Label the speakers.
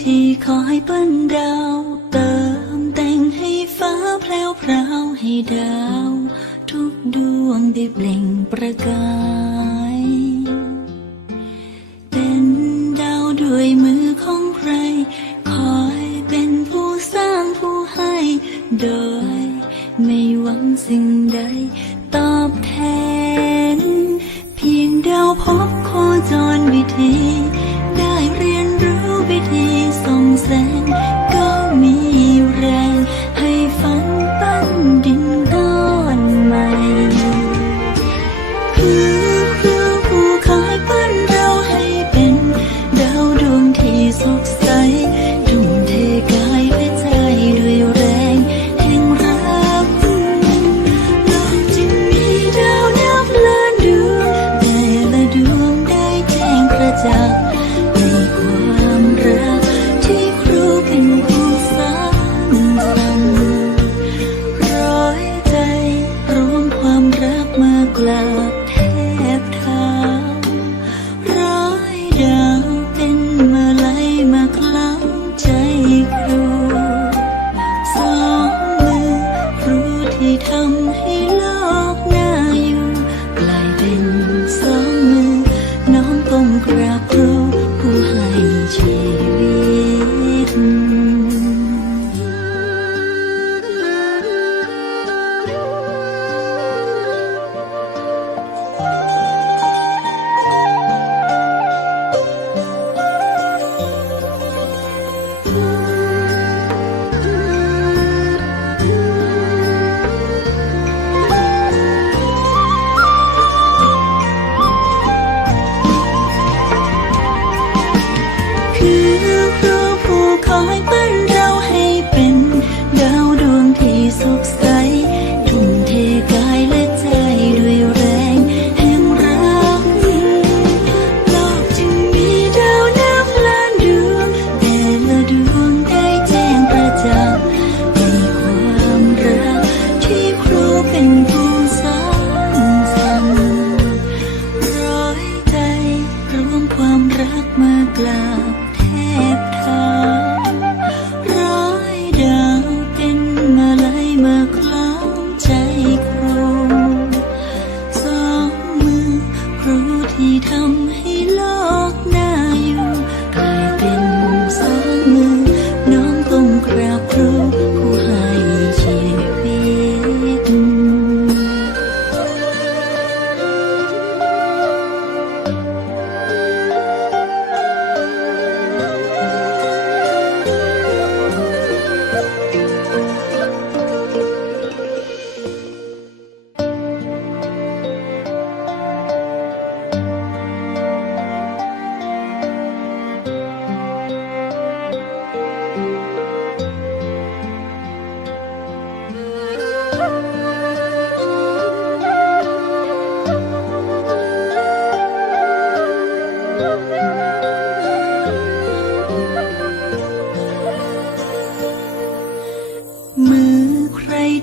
Speaker 1: ทีขอใยปั้นดาวเติมแต่งให้ฟ้าแพรวพราวให้ดาว ทุกดวงได้เปล่งประกาย เป็นดาวด้วยมือของใคร คอยเป็นผู้สร้างผู้ให้ โดยไม่หวังสิ่งใดตอบแทน เพียงดาวพบโคจรวิถี ง